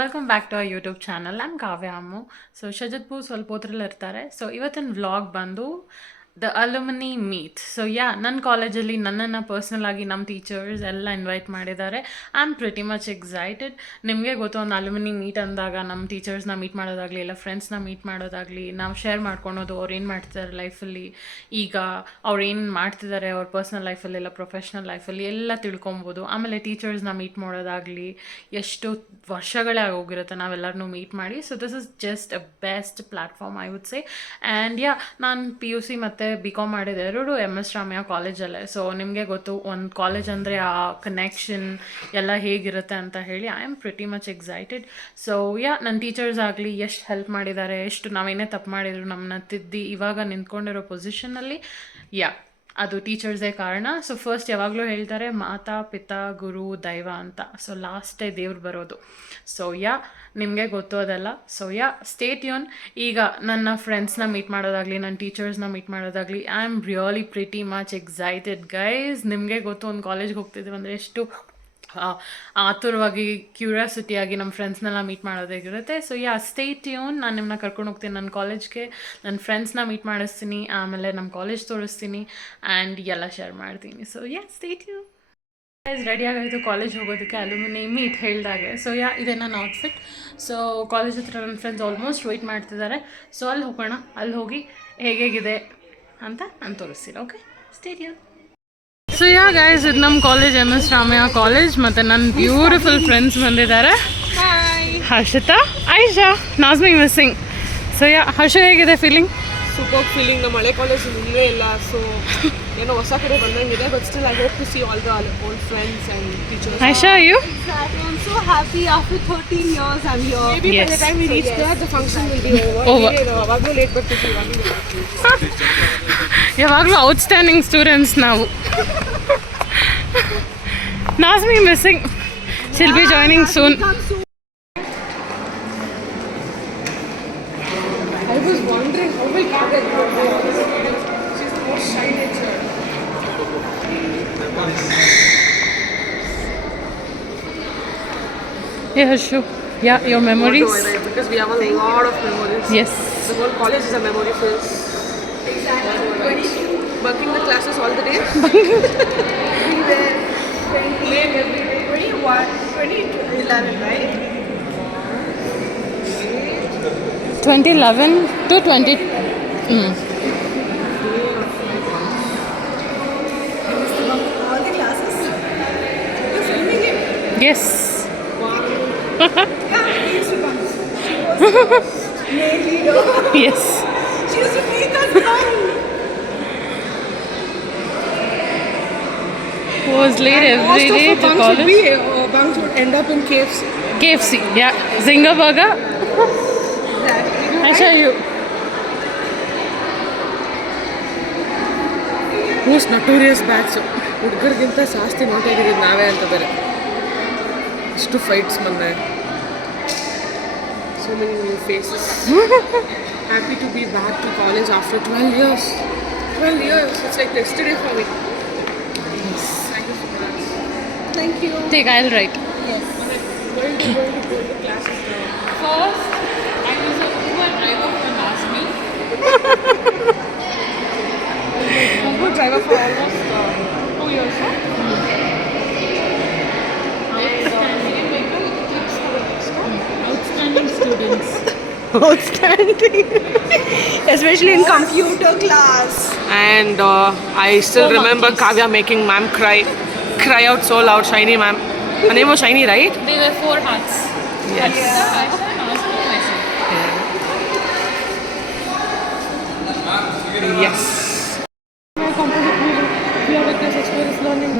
Welcome back to our YouTube channel. ನಾನು ಕಾವ್ಯ ಅಮ್ಮು. So ಶಜತ್ಪು ಸ್ವಲ್ಪ ಹೊತ್ತರಲ್ಲಿ ಇರ್ತಾರೆ. ಸೊ ಇವತ್ತಿನ ವ್ಲಾಗ್ ಬಂದು ದ ಅಲ್ಯುಮಿನಿ ಮೀಟ್. ಸೊ ನನ್ನ ಕಾಲೇಜಲ್ಲಿ ನನ್ನನ್ನು ಪರ್ಸ್ನಲ್ ಆಗಿ ನಮ್ಮ ಟೀಚರ್ಸ್ ಎಲ್ಲ ಇನ್ವೈಟ್ ಮಾಡಿದ್ದಾರೆ. I am pretty much excited. ನಿಮಗೆ ಗೊತ್ತು, ಒಂದು ಅಲ್ಯುಮಿನಿ ಮೀಟ್ ಅಂದಾಗ ನಮ್ಮ ಟೀಚರ್ಸ್ನ ಮೀಟ್ ಮಾಡೋದಾಗಲಿ ಇಲ್ಲ ಫ್ರೆಂಡ್ಸ್ನ ಮೀಟ್ ಮಾಡೋದಾಗಲಿ, ನಾವು ಶೇರ್ ಮಾಡ್ಕೊಳೋದು, ಅವ್ರು ಏನು ಮಾಡ್ತಿದ್ದಾರೆ ಲೈಫಲ್ಲಿ, ಈಗ ಅವ್ರು ಏನು ಮಾಡ್ತಿದ್ದಾರೆ ಅವ್ರ ಪರ್ಸ್ನಲ್ ಲೈಫಲ್ಲಿ ಇಲ್ಲ ಪ್ರೊಫೆಷ್ನಲ್ ಲೈಫಲ್ಲಿ ಎಲ್ಲ ತಿಳ್ಕೊಬೋದು. ಆಮೇಲೆ ಟೀಚರ್ಸ್ನ ಮೀಟ್ ಮಾಡೋದಾಗಲಿ, ಎಷ್ಟು ವರ್ಷಗಳೇ ಆಗೋಗಿರುತ್ತೆ ನಾವೆಲ್ಲರನ್ನೂ ಮೀಟ್ ಮಾಡಿ. So this is just a best platform I would say. And ನಾನು PUC ಮತ್ತು BCom ಮಾಡಿದೆ ಎರಡು MS ರಾಮಯ್ಯ ಕಾಲೇಜಲ್ಲೇ. ಸೊ ನಿಮಗೆ ಗೊತ್ತು ಒಂದು ಕಾಲೇಜ್ ಅಂದರೆ ಆ ಕನೆಕ್ಷನ್ ಎಲ್ಲ ಹೇಗಿರುತ್ತೆ ಅಂತ ಹೇಳಿ. I am pretty much excited. So ನನ್ನ ಟೀಚರ್ಸ್ ಆಗಲಿ ಎಷ್ಟು ಹೆಲ್ಪ್ ಮಾಡಿದ್ದಾರೆ, ಎಷ್ಟು ನಾವೇನೇ ತಪ್ಪು ಮಾಡಿದ್ರು ನಮ್ಮನ್ನ ತಿದ್ದಿ ಇವಾಗ ನಿಂತ್ಕೊಂಡಿರೋ ಪೊಸಿಷನ್ನಲ್ಲಿ ಅದು ಟೀಚರ್ಸೇ ಕಾರಣ. ಸೊ ಫಸ್ಟ್ ಯಾವಾಗಲೂ ಹೇಳ್ತಾರೆ ಮಾತಾ ಪಿತಾ ಗುರು ದೈವ ಅಂತ. ಸೊ ಲಾಸ್ಟೇ ದೇವ್ರು ಬರೋದು. ಸೊ ನಿಮಗೆ ಗೊತ್ತು ಅದೆಲ್ಲ. So stay tune. ಈಗ ನನ್ನ ಫ್ರೆಂಡ್ಸ್ನ ಮೀಟ್ ಮಾಡೋದಾಗಲಿ, ನನ್ನ ಟೀಚರ್ಸ್ನ ಮೀಟ್ ಮಾಡೋದಾಗಲಿ, I am really pretty much excited guys. ನಿಮಗೆ ಗೊತ್ತು ಒಂದು ಕಾಲೇಜ್ಗೆ ಹೋಗ್ತಿದ್ದೀವಿ ಅಂದರೆ ಎಷ್ಟು ಆತುರವಾಗಿ ಕ್ಯೂರಿಯಾಸಿಟಿಯಾಗಿ ನಮ್ಮ ಫ್ರೆಂಡ್ಸ್ನೆಲ್ಲ ಮೀಟ್ ಮಾಡೋದಾಗಿರುತ್ತೆ. So stay tuned. ನಾನು ನಿಮ್ಮನ್ನ ಕರ್ಕೊಂಡು ಹೋಗ್ತೀನಿ ನನ್ನ ಕಾಲೇಜ್ಗೆ, ನನ್ನ ಫ್ರೆಂಡ್ಸ್ನ ಮೀಟ್ ಮಾಡಿಸ್ತೀನಿ, ಆಮೇಲೆ ನಮ್ಮ ಕಾಲೇಜ್ ತೋರಿಸ್ತೀನಿ ಆ್ಯಂಡ್ ಎಲ್ಲ ಶೇರ್ ಮಾಡ್ತೀನಿ. So stay tuned. ರೆಡಿ ಆಗಾಯಿತು ಕಾಲೇಜ್ ಹೋಗೋದಕ್ಕೆ, ಅಲ್ಯುಮಿನಿ ಮೀಟ್ ಹೇಳಿದಾಗೆ. ಸೊ ಇದೆ ನನ್ನ ಔಟ್ಫಿಟ್. ಸೊ ಕಾಲೇಜ್ ಹತ್ರ ನನ್ನ ಫ್ರೆಂಡ್ಸ್ ಆಲ್ಮೋಸ್ಟ್ ವೆಯ್ಟ್ ಮಾಡ್ತಿದ್ದಾರೆ. ಸೊ ಅಲ್ಲಿ ಹೋಗೋಣ, ಅಲ್ಲಿ ಹೋಗಿ ಹೇಗಿದೆ ಅಂತ ನಾನು ತೋರಿಸ್ತೀನಿ. Okay, stay tuned. So guys, ಇದು ನಮ್ಮ ಕಾಲೇಜ್ MS ರಾಮಯ್ಯ ಕಾಲೇಜ್. ಮತ್ತು ನನ್ನ ಬ್ಯೂಟಿಫುಲ್ ಫ್ರೆಂಡ್ಸ್ ಬಂದಿದ್ದಾರೆ. ಹರ್ಷಿತಾ, ಆಯಿಷಾ, ನಾಜ್ಮಿ ಮಿಸ್ಸಿಂಗ್. ಸೊ ಹರ್ಷ ಹೇಗಿದೆ ಫೀಲಿಂಗ್? Super feeling. ನಮ್ಮ ಹಳೆ ಕಾಲೇಜ್ ಇಲ್ಲೇ ಇಲ್ಲ, ಸೊ ಏನೋ ಹೊಸ ಕಡೆ ಬಂದಂಗಿದೆ. But still I hope to see all the old friends and teachers. Ayesha, you? I am so happy after 13 years I'm here. Maybe by the time we reach there, the function will be over. ಯಾವಾಗಲೂ late ಬರ್ತೀವಿ. ಯಾವಾಗಲೂ outstanding students ನಾವು. ನಾಜ್ಮಿ missing. She'll be joining soon. I was wondering how will Kavya go. She's the most shy nature. Hey Harshu, your memories? Because we have a lot of memories. Yes. The whole college is a memory filled. Exactly. Bunking the classes all the day. Being there, playing every day. 2011, right? 2011 to 20. All the classes. You're filming it? Yes. Wow. Yeah, we used to bunk. She was main leader. Yes. She used to make us run. Was late every day to college. Bunks would end up in KFC. KFC, Zinger Burger. Exactly. I show you. Most notorious batch. ಹುಡುಗರಿಗಿಂತ ಜಾಸ್ತಿ ನೋಟಾಗಿರೋದು ನಾವೇ ಅಂತ ಬೇರೆ. ಇಷ್ಟು fights ಬಂದೆ. So many new faces. Happy to be back to college after 12 years. 12 years. It's like yesterday for me. Thank you so much. Thank you. Take, I'll write. Yes. Going to the classes now. First, I was a Uber driver for Nazmi. Uber driver for almost 2 years. Outstanding students. Outstanding. Especially in computer class. And I still remember Kavya making ma'am cry out so loud. Shiny ma'am. Her name was Shiny, right? They were 4 hearts. Yes. Yes.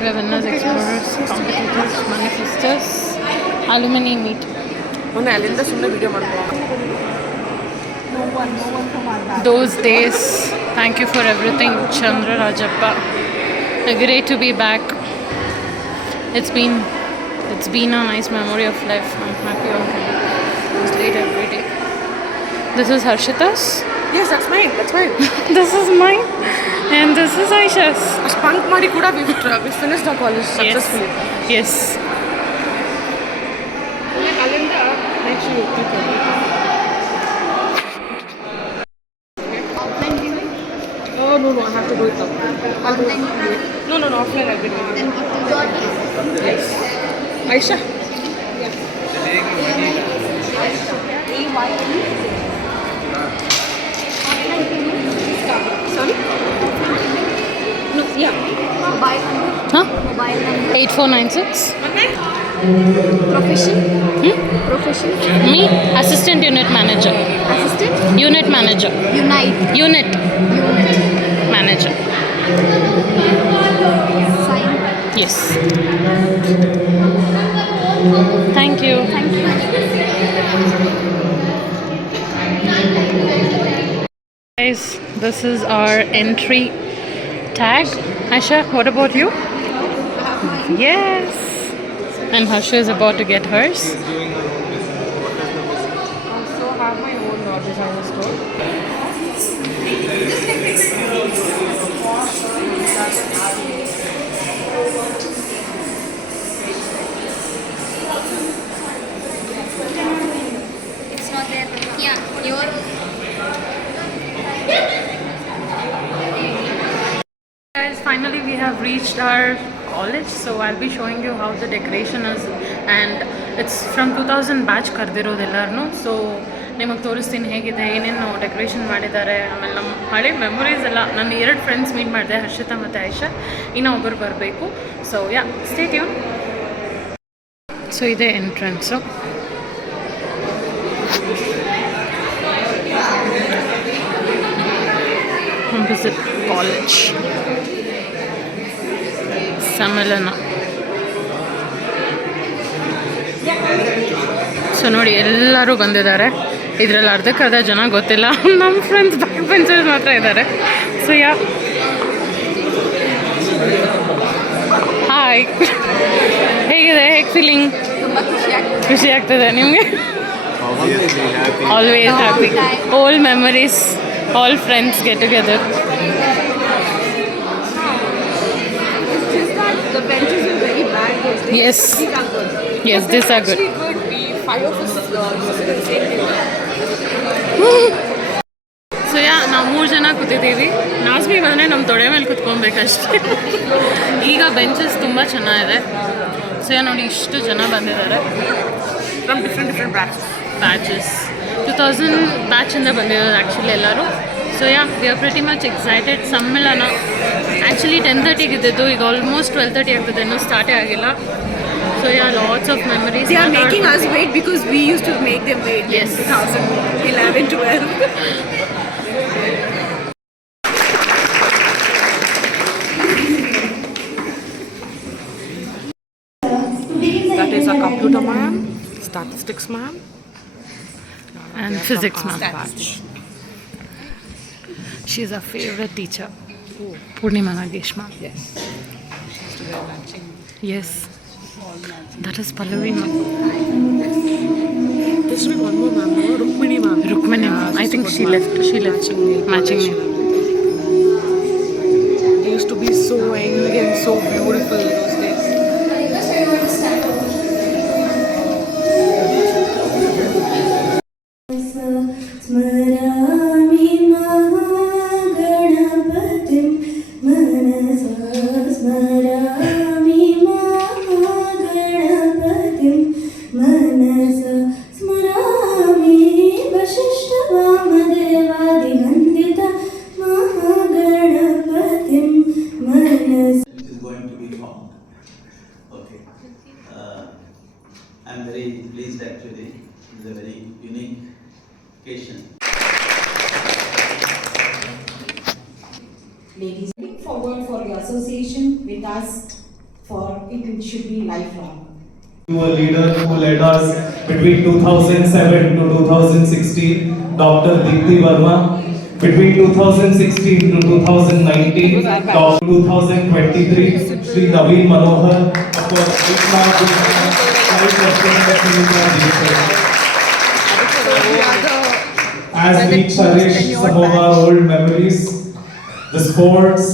Revenues, explorers, competitors, manifestors, alumni meet. ಮೊನ್ನೆ ಅಲ್ಲಿಂದ ಸುಮ್ಮನೆ video ಮಾಡ್ಕೊ. Those days. Thank you for everything, Chandra Rajappa. Great to be back. It's been a nice memory of life. I'm happy all day. It's late every day. This is Harshita's. Yes, that's mine. That's mine. This is mine. And this is Aisha's. Spunk ಮಾಡಿ ಕೂಡ we finished our college successfully. Yes. ಅಲ್ಲಿಂದ Offline viewing? Oh, no, I have to do it now. Online viewing? No, offline I'll be doing it. Then what is your name? Yes. Aisha? AYE? Offline viewing? Sorry? No, yeah. Mobile number? Huh? Mobile number? 8496. Profession? Hmm? Profession? Me, assistant unit manager. Assistant? Unit manager. Unite? Unit Unit? manager. Sign? Yes. Thank you. Thank you. Guys, this is our entry tag. Aisha, what about you? Yes. And Harsha is about to get hers. Also have my own designer store. It's not there. Yeah, your. Guys, finally we have reached our college, so I'll be showing you how the decoration is, and it's from 2000 batch ಕರೆದಿರೋದೆಲ್ಲರೂ. So ನಿಮಗೆ ತೋರಿಸ್ತೀನಿ ಹೇಗಿದೆ, ಏನೇನು decoration ಮಾಡಿದ್ದಾರೆ. ಆಮೇಲೆ ನಮ್ಮ ಹಳೆ memories ಎಲ್ಲ, ನನ್ನ 2 ಫ್ರೆಂಡ್ಸ್ ಮೀಟ್ ಮಾಡಿದೆ, ಹರ್ಷಿತಾ ಮತ್ತು ಆಯಿಷಾ. ಇನ್ನೂ ಒಬ್ಬರು ಬರಬೇಕು. So yeah, stay tuned. So ಇದೇ ಎಂಟ್ರೆನ್ಸು. ವಿಸಿಟ್ ಕಾಲೇಜ್ ಸಮ್ಮೇಳನ. ಸೊ ನೋಡಿ, ಎಲ್ಲರೂ ಬಂದಿದ್ದಾರೆ. ಇದರಲ್ಲಿ ಅರ್ಧಕ್ಕರ್ಧ ಜನ ಗೊತ್ತಿಲ್ಲ, ನಮ್ಮ ಫ್ರೆಂಡ್ಸ್ ಬ್ಯಾಕ್ ಬೆಂಚರ್ಸ್ ಮಾತ್ರ ಇದ್ದಾರೆ. ಸೊ ಯಾ, ಹಾಯ್, ಹೇಗಿದೆ, ಹೇಗೆ ಫೀಲಿಂಗ್? ಖುಷಿ ಆಗ್ತದೆ ನಿಮಗೆ? Always happy. Old memories, all friends get together. The benches were very bad those days. Yes. These are good. Yes, But these they're are good. actually good. We 5 of us sit in the same table. So yeah, ನಾವು 3 ಜನ ಕೂತಿದ್ದೀವಿ. ನಾಸ್ಮಿ ಬಂದರೆ ನಮ್ಮ ತೊಡೆ ಮೇಲೆ ಕುತ್ಕೊಬೇಕಷ್ಟೇ. ಈಗ benches ತುಂಬ ಚೆನ್ನಾಗಿದೆ. So yeah ನೋಡಿ, ಇಷ್ಟು ಜನ ಬಂದಿದ್ದಾರೆ. From different ಬ್ಯಾಚಸ್ 2000 ಬ್ಯಾಚಿಂದ ಬಂದಿರೋದು ಆ್ಯಕ್ಚುಲಿ ಎಲ್ಲರೂ. So yeah, we are pretty much excited. ಸಮ್ಮೇಳನ ಆ್ಯಕ್ಚುಲಿ 10:30 ಇದ್ದಿದ್ದು, ಈಗ ಆಲ್ಮೋಸ್ಟ್ 12:30 ಆಗ್ತದೆ, ಇನ್ನೂ ಸ್ಟಾರ್ಟೇ ಆಗಿಲ್ಲ. So yeah, lots of memories. They are making us wait because we used to make them wait. Yes. 2011, 12. That is a computer ma'am, statistics ma'am, And physics ma'am. batch. She is our favorite teacher. Purnima Nagesh ma'am. Yes. Yes. That is Pallavi ma'am. There should be one more ma'am, no? Rukmini ma'am. Rukmini ma'am. I think she left. Matching me. They used to be so young and so beautiful those days. स्मरामि महागणपतिं मनसा स्मरामि महागणपतिं मनसा स्मरामि वसिष्ठवामदेवादिवन्दित महागणपतिं मनसा. Is going to be formed. Okay. I'm very pleased actually. It's a very unique occasion. Ladies, looking forward for your association with us, for it should be lifelong. To a leader who led us between 2007 to 2016, Dr. Deepthi Verma. Between 2016 to 2019, Dr. 2023, Sri Naveen Manohar. Of course, it now as we cherish some of our old memories, the sports.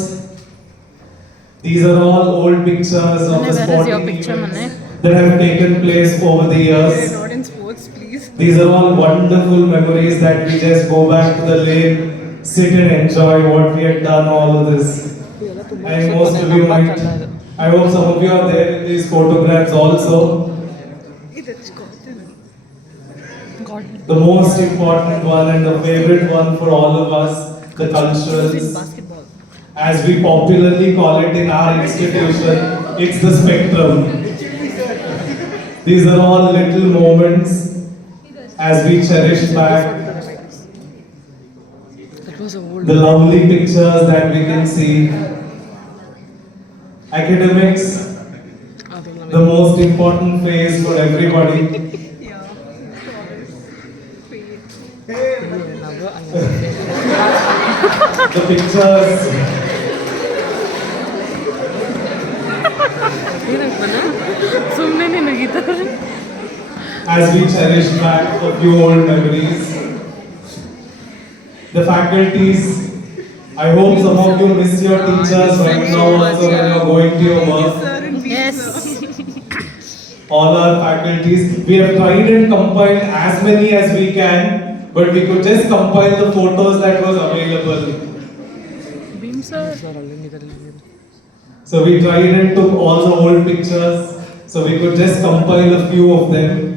These are all old pictures of the Where is your sporting picture, events Mane? that have taken place over the years. Not in sports, please. These are all wonderful memories that we just go back to the lake, sit and enjoy what we had done, all of this. And most of you might, I hope some of you are there in these photographs also. The most important one and the favorite one for all of us, the culturals. As we popularly call it in our institution, it's the spectrum. These are all little moments as we cherish back the lovely pictures that we can see. Academics, the most important phase for everybody. The pictures. As we cherish back a few old memories. The faculties, I hope some of you miss your teachers right now also when you're going to your work. Yes. All our faculties, we have tried and compiled as many as we can, but we could just compile the photos that was available. So we tried and took all the old pictures, so we could just compile a few of them.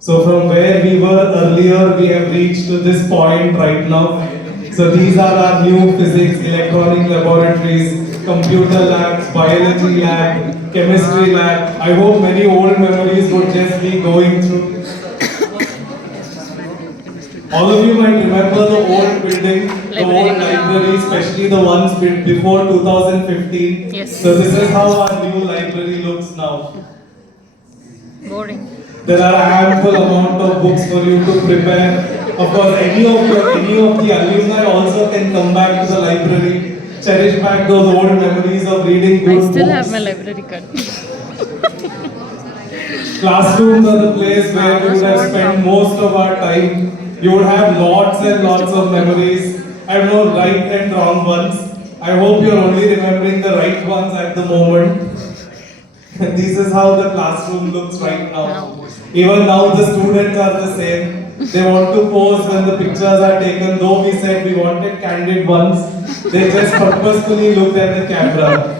So from where we were earlier, we have reached to this point right now. So these are our new physics, electronic laboratories, computer labs, biology lab, chemistry lab. I hope many old memories would just be going through. All of you might remember the old building, the old library, especially the ones built before 2015. Yes. So this is how our new library looks now. Boring. There are ample amount of books for you to prepare. Of course, any of the alumni also can come back to the library, cherish back those old memories of reading good I still books. have my library card. Classrooms are the place where we would have spent most of our time. You would have lots and lots of memories. I have no right and wrong ones. I hope you're only remembering the right ones at the moment. This is how the classroom looks right now. Even now the students are the same. They want to pose when the pictures are taken. Though we said we wanted candid ones, they just purposefully looked at the camera.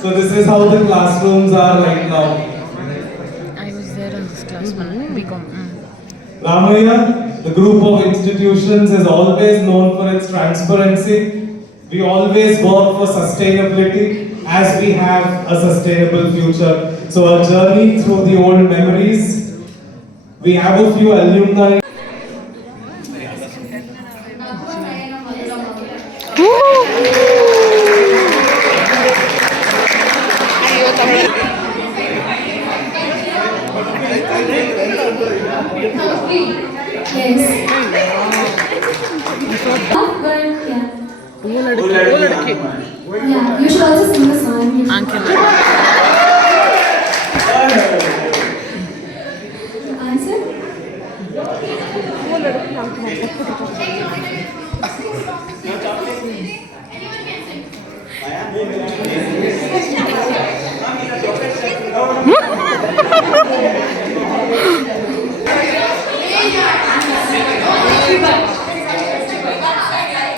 So this is how the classrooms are right now. I was there in this class when BCom. Ramaya, the group of institutions, is always known for its transparency. We always work for sustainability as we have a sustainable future. So a journey through the old memories. We have a few alumni. Yeah, you should also sing the song. Answer.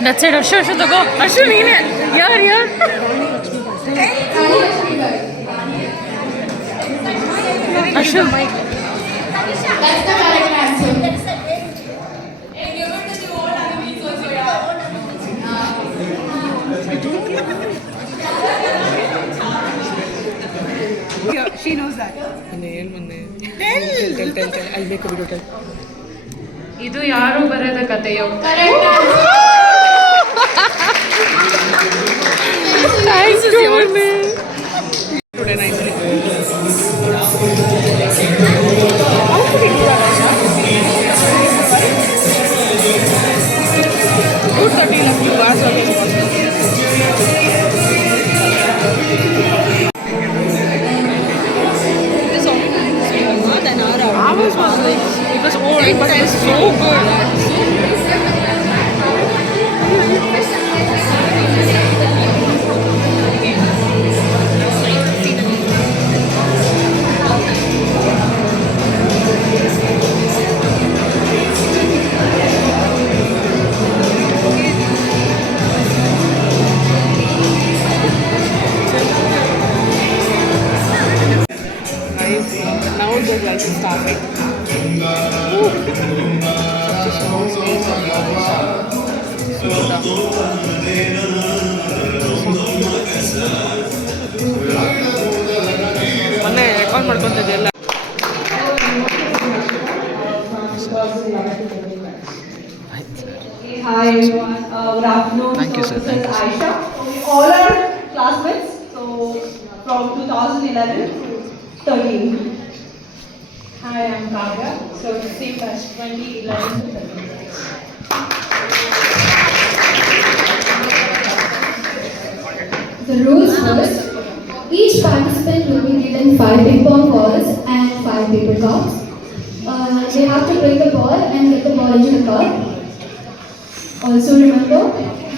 That's it. Arshu, go. Arshu, here. Arshu. That's the correct answer. She knows that. Tell. I'll make a video. Tell. ಇದು ಯಾರು ಬರೆದ ಕಥೆಯೋ Thank you, today nicely. How could you do that, Aisha? Good 30 left to pass Ours was like, it was old, but it was so good. ಮೊನ್ನೆ record ಮಾಡ್ಕೊತಿದ್ದೆಲ್ಲ. Hi everyone, good afternoon. Thank you, sir. This Thank is you, sir. Aisha. All our classmates, so from 2011 to 13. Hi, I'm Kavya. So same batch 2011 to 13. The rules first. Each participant will be given 5 ping pong balls and 5 paper cups. They have to break the ball and get the ball into the cup. Also remember,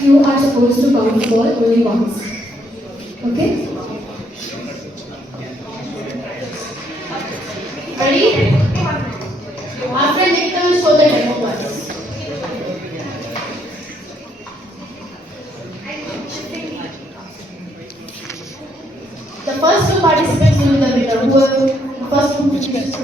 you are supposed to count the ball only once. Okay? Ready? After Nick, I will show the demo once. The first two participants will be the winner. Whoever the first two participants.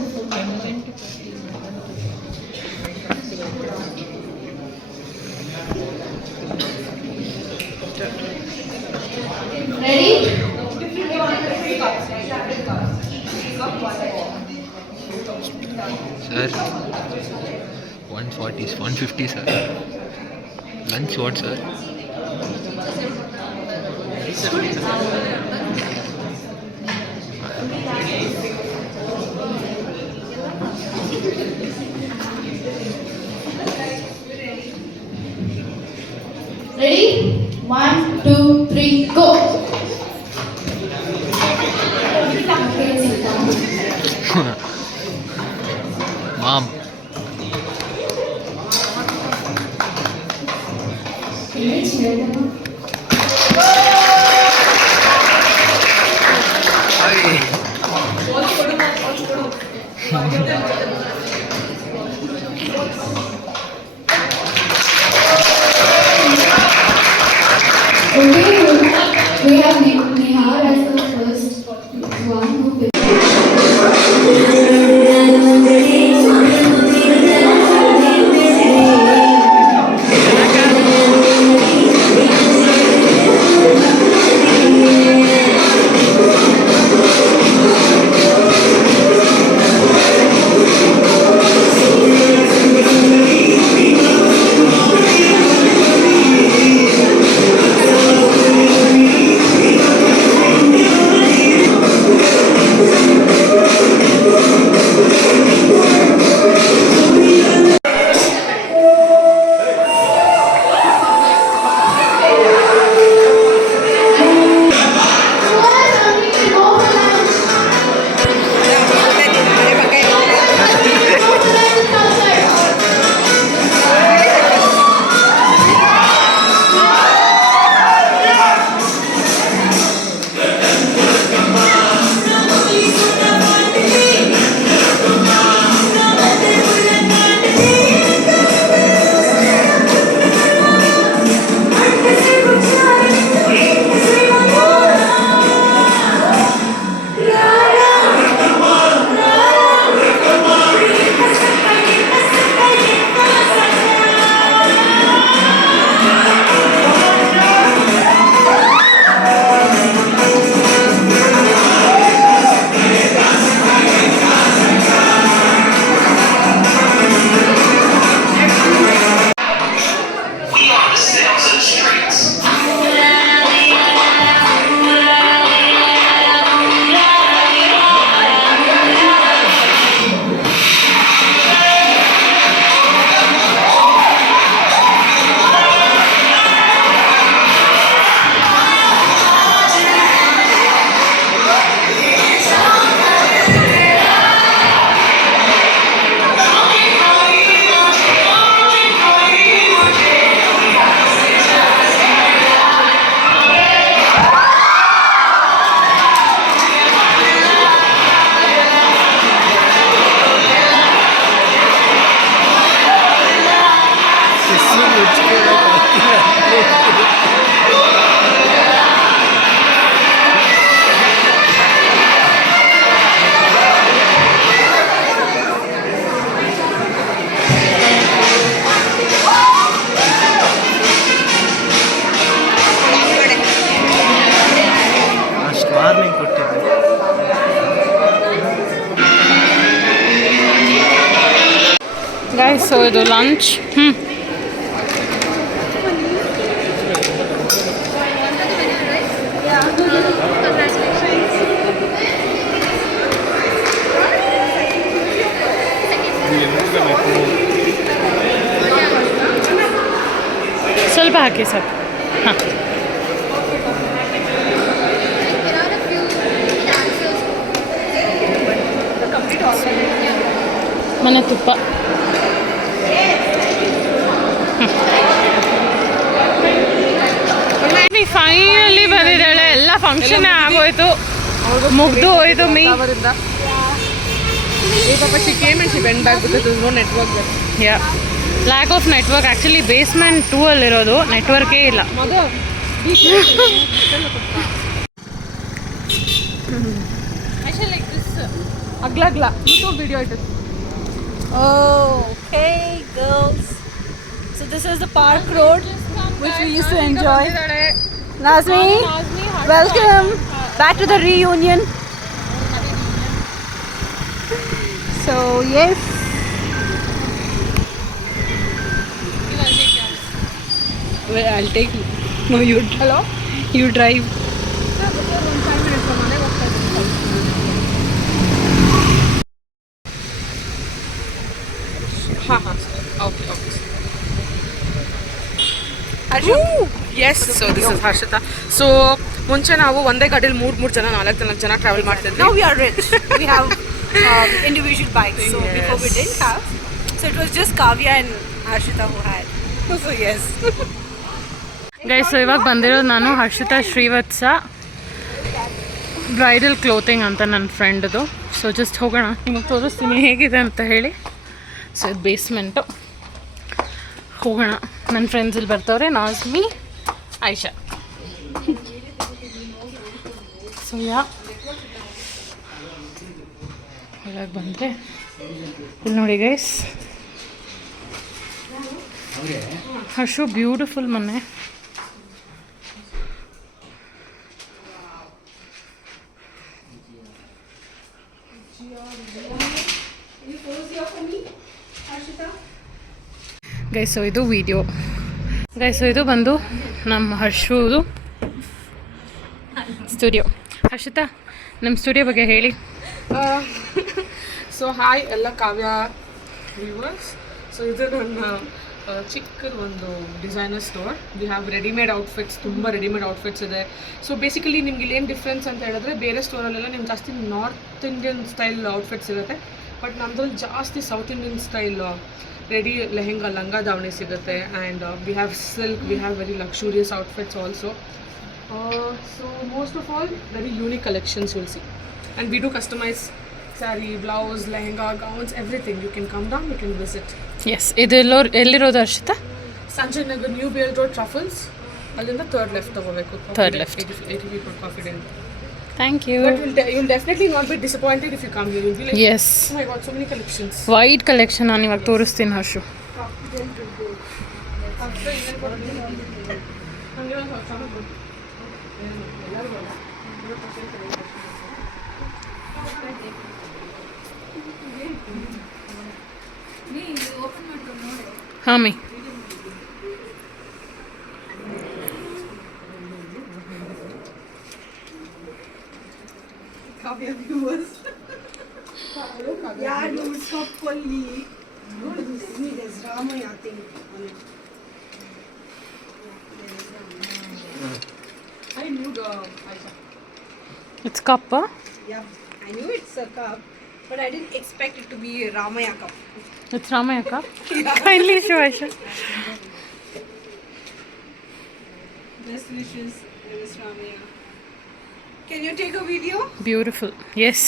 Ready? Sir, 140, 150, sir. Lunch what, sir? Ready? 1, 2, 3, go! Okay, sit down. Mom. Can you cheer them up? Okay, we have Nihar as the first one who picked. So ಇದು lunch. ಸ್ವಲ್ಪ ಹಾಕಿ sir. ಹಾಂ, ಮನೆ ತುಪ್ಪ. Finally ಬಂದಿದ್ದಾಳೆ. ಎಲ್ಲ function ಆಗೋಯ್ತು, ಮುಗ್ದು ಹೋಯ್ತು. she came and she went back because there was no network there. Yeah, lack of network. Actually basement 2 ಅಲ್ಲಿರೋದು, ನೆಟ್ವರ್ಕೇ ಇಲ್ಲ. ಅಗ್ಲಗ್ಲ ಯೂಟ್ಯೂಬ್ ವಿಡಿಯೋ ಇಟ್ಟು. Okay, girls. So this is the park road which we used to enjoy. Nazmi, welcome back to the reunion. So yes. Well, I'll take you. No, you. Hello? You drive. Okay. Harshu? Yes, so this is Harshita. So, ಮುಂಚೆ ನಾವು ಒಂದೇ ಗಾಡಿಯಲ್ಲಿ 3 ಜನ 4 ಜನ travel ಮಾಡ್ತಿದ್ವಿ. Now we are rich. We have individual bikes. So before we didn't have. So it was just Kavya and Harshita who had. So yes. Guys, so ಇವಾಗ ಬಂದಿರೋದು ನಾನು ಹರ್ಷಿತಾ ಶ್ರೀವತ್ಸ ಬ್ರೈಡಲ್ ಕ್ಲೋತಿಂಗ್ ಅಂತ ನನ್ನ ಫ್ರೆಂಡ್ದು. ಸೊ ಜಸ್ಟ್ ಹೋಗೋಣ, ನಿಮಗೆ ತೋರಿಸ್ತೀನಿ ಹೇಗಿದೆ ಅಂತ ಹೇಳಿ. ಸೊ ಇದು ಬೇಸ್ಮೆಂಟು. ಹೋಗೋಣ. ನನ್ನ ಫ್ರೆಂಡ್ಸ್ ಇಲ್ಲಿ ಬರ್ತಾವ್ರೆ, ನಾಜ್ಮಿ, ಆಯಿಷಾ. ಸೊ ಒಳಗೆ ಬಂದರೆ ಇಲ್ಲಿ ನೋಡಿ ಗೈಸ್, ಹರ್ಷು ಬ್ಯೂಟಿಫುಲ್ ಮನೆ. ಗೈಸ್, ಸೊ ಇದು ವಿಡಿಯೋ. ಗೈಸ್, ಸೊ ಇದು ಬಂದು ನಮ್ಮ ಹರ್ಷುದು ಸ್ಟುಡಿಯೋ. ಹರ್ಷಿತಾ, ನಮ್ಮ ಸ್ಟುಡಿಯೋ ಬಗ್ಗೆ ಹೇಳಿ. ಸೊ ಹಾಯ್ ಎಲ್ಲ ಕಾವ್ಯ ವ್ಯೂವರ್ಸ್. ಸೊ ಇದು ನನ್ನ ಚಿಕ್ಕದ ಒಂದು designer store. We have readymade outfits, ತುಂಬ ರೆಡಿಮೇಡ್ ಔಟ್ಫಿಟ್ಸ್ ಇದೆ. ಸೊ ಬೇಸಿಕಲಿ ನಿಮ್ಗೆ ಇಲ್ಲೇನು ಡಿಫ್ರೆನ್ಸ್ ಅಂತ ಹೇಳಿದ್ರೆ, ಬೇರೆ ಸ್ಟೋರಲ್ಲೆಲ್ಲ ನಿಮ್ಗೆ ಜಾಸ್ತಿ ನಾರ್ತ್ ಇಂಡಿಯನ್ ಸ್ಟೈಲ್ ಔಟ್ಫಿಟ್ಸ್ ಇರುತ್ತೆ. ಬಟ್ ನಮ್ಮದ್ರಲ್ಲಿ ಜಾಸ್ತಿ south Indian style ready lehenga, langa davani ಸಿಗುತ್ತೆ. And we have silk, we have very luxurious outfits also. So most of all very unique collections will see. And we do customise sari, blouse, lehenga, gowns, everything. You can come down, you can visit. Yes, ಇದು ಎಲ್ಲಿರೋದು Harshita? Sanjay Nagar, new BEL road, Truffles. ಅಲ್ಲಿಂದ third left ತಗೋಬೇಕು. Third left. 80 people confident. Thank you. But you'll definitely not be disappointed if you come here. You'll be like, yes, oh my god, so many collections. White collection ನಾನು ಇವಾಗ ತೋರಿಸ್ತೀನಿ ಹರ್ಷು. ಹಾಂ ಮೀ. Kavya viewers. Yeah, no, it's not fully. No, there's Ramaya thing on it. I knew the it's cup. Yeah, I knew it's a cup, but I didn't expect it to be a Ramaya cup. It's Ramaiah cup. Kindly show Ayesha. Best wishes, Miss Ramaya. Can you take a video? Beautiful. Yes.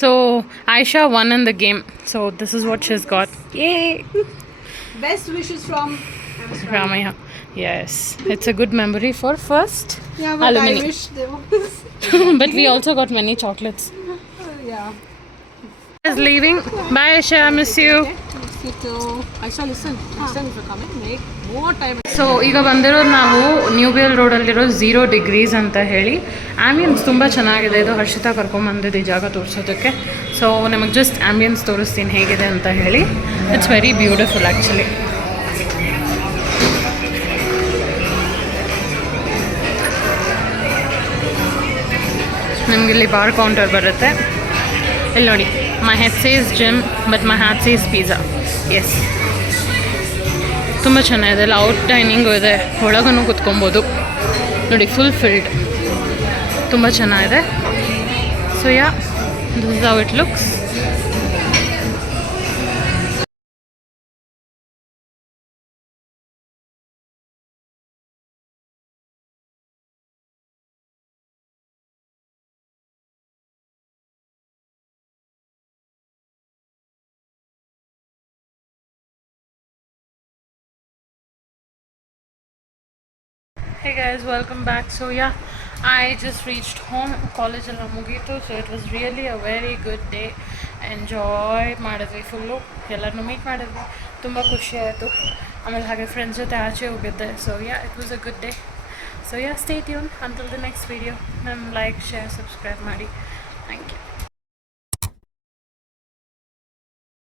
So Aisha won in the game. So this is what she's got. Yay. Best wishes from Miss Ramaya. Yes. It's a good memory for first. Yeah, but alumni. I wish there was. But we also got many chocolates. Yeah. Is leaving. Bye Aisha. Miss you. you too. Aisha, listen. Next time if you're coming, make more time. So ಈಗ ಬಂದಿರೋದು ನಾವು new bale ರೋಡಲ್ಲಿರೋ 0 degrees ಅಂತ ಹೇಳಿ. Ambience ತುಂಬ ಚೆನ್ನಾಗಿದೆ. ಇದು ಹರ್ಷಿತಾ ಕರ್ಕೊಂಬಂದಿದ್ದು ಈ ಜಾಗ ತೋರಿಸೋದಕ್ಕೆ. ಸೊ ನಮಗೆ ಜಸ್ಟ್ ಆ್ಯಂಬಿಯನ್ಸ್ ತೋರಿಸ್ತೀನಿ ಹೇಗಿದೆ ಅಂತ ಹೇಳಿ. It's very beautiful actually. ನಮಗಿಲ್ಲಿ ಬಾರ್ ಕೌಂಟರ್ ಬರುತ್ತೆ. ಇಲ್ಲಿ ನೋಡಿ, my head says gym but my hat says pizza. Yes, ತುಂಬ ಚೆನ್ನಾಗಿದೆ. ಎಲ್ಲ ಔಟ್ ಡೈನಿಂಗು ಇದೆ, ಒಳಗೂ ಕುತ್ಕೊಬೋದು. ನೋಡಿ, ಫುಲ್ ಫಿಲ್ಡ್, ತುಂಬ ಚೆನ್ನಾಗಿದೆ. So yeah, this is how it looks. Hey guys, welcome back. So yeah, I just reached home. College ಎಲ್ಲ ಮುಗೀತು. So it was really a very good day. Enjoy ಮಾಡಿದ್ವಿ full. ಎಲ್ಲರನ್ನೂ meet ಮಾಡಿದ್ವಿ, ತುಂಬ ಖುಷಿ ಆಯಿತು. ಆಮೇಲೆ ಹಾಗೆ ಫ್ರೆಂಡ್ಸ್ ಜೊತೆ ಆಚೆ ಹೋಗಿದ್ದೆ. So yeah, it was a good day. So yeah, stay tune until the next video. ನನ್ನ ಲೈಕ್, ಶೇರ್, ಸಬ್ಸ್ಕ್ರೈಬ್ ಮಾಡಿ. Thank you.